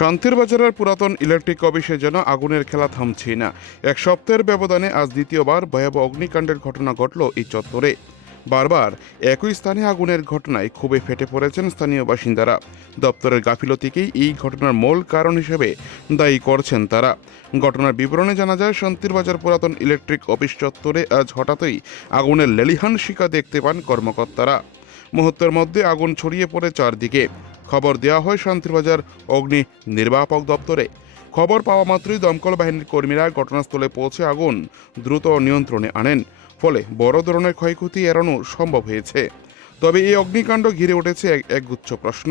শান্তির বাজারের পুরাতন ইলেকট্রিক অফিসে যেন আগুনের খেলা থামছেই না। এক সপ্তাহের ব্যবধানে আজ দ্বিতীয়বার ভয়াবহ অগ্নিকাণ্ডের ঘটনা ঘটল এই চত্বরে। বারবার একই স্থানে আগুনের ঘটনায় ক্ষোভে ফেটে পড়েছেন স্থানীয় বাসিন্দারা। দপ্তরের গাফিলতিকেই এই ঘটনার মূল কারণ হিসেবে দায়ী করছেন তারা। ঘটনার বিবরণে জানা যায়, শান্তির বাজার পুরাতন ইলেকট্রিক অফিস চত্বরে আজ হঠাৎই আগুনের লেলিহান শিখা দেখতে পান কর্মকর্তারা। মুহূর্তের মধ্যে আগুন ছড়িয়ে পড়ে চারদিকে। খবর দেওয়া হয় শান্তিরবাজার অগ্নি নির্বাপক দপ্তরে। খবর পাওয়া মাত্রই দমকল বাহিনীর কর্মীরা ঘটনাস্থলে পৌঁছে আগুন দ্রুত নিয়ন্ত্রণে আনেন। ফলে বড় ধরনের ক্ষয়ক্ষতি এড়ানো সম্ভব হয়েছে। তবে এই অগ্নিকাণ্ড ঘিরে উঠেছে একগুচ্ছ প্রশ্ন।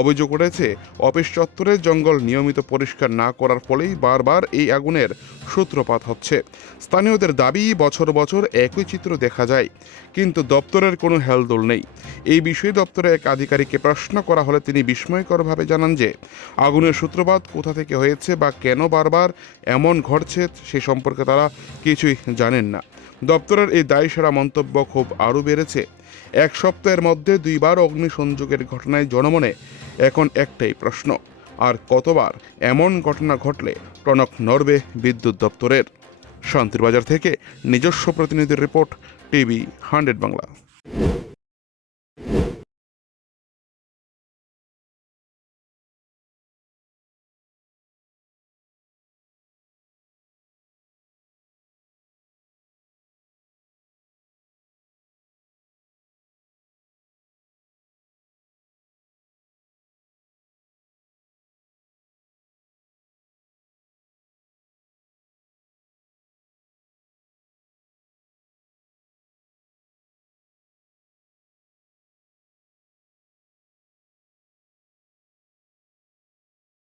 অভিযোগ উঠেছে, অফিস চত্বরের জঙ্গল নিয়মিত পরিষ্কার না করার ফলেই বারবার এই আগুনের সূত্রপাত হচ্ছে। স্থানীয়দের দাবি, বছর বছর একই চিত্র দেখা যায়, কিন্তু দপ্তরের কোনো হেলদোল নেই। এই বিষয়ে দপ্তরে এক আধিকারিককে প্রশ্ন করা হলে তিনি বিস্ময়করভাবে জানান যে আগুনের সূত্রপাত কোথা থেকে হয়েছে বা কেন বারবার এমন ঘটছে সে সম্পর্কে তারা কিছুই জানেন না। দপ্তরের এই দায়সারা মন্তব্য খুব আরও বেড়েছে। এক সপ্তাহের মধ্যে দুইবার অগ্নিসংযোগের ঘটনায় জনমনে এখন একটাই প্রশ্ন, আর কতবার এমন ঘটনা ঘটলে টনক নড়বে বিদ্যুৎ দপ্তরের। শান্তির বাজার থেকে নিজস্ব প্রতিনিধির রিপোর্ট, টিভি 100 বাংলা।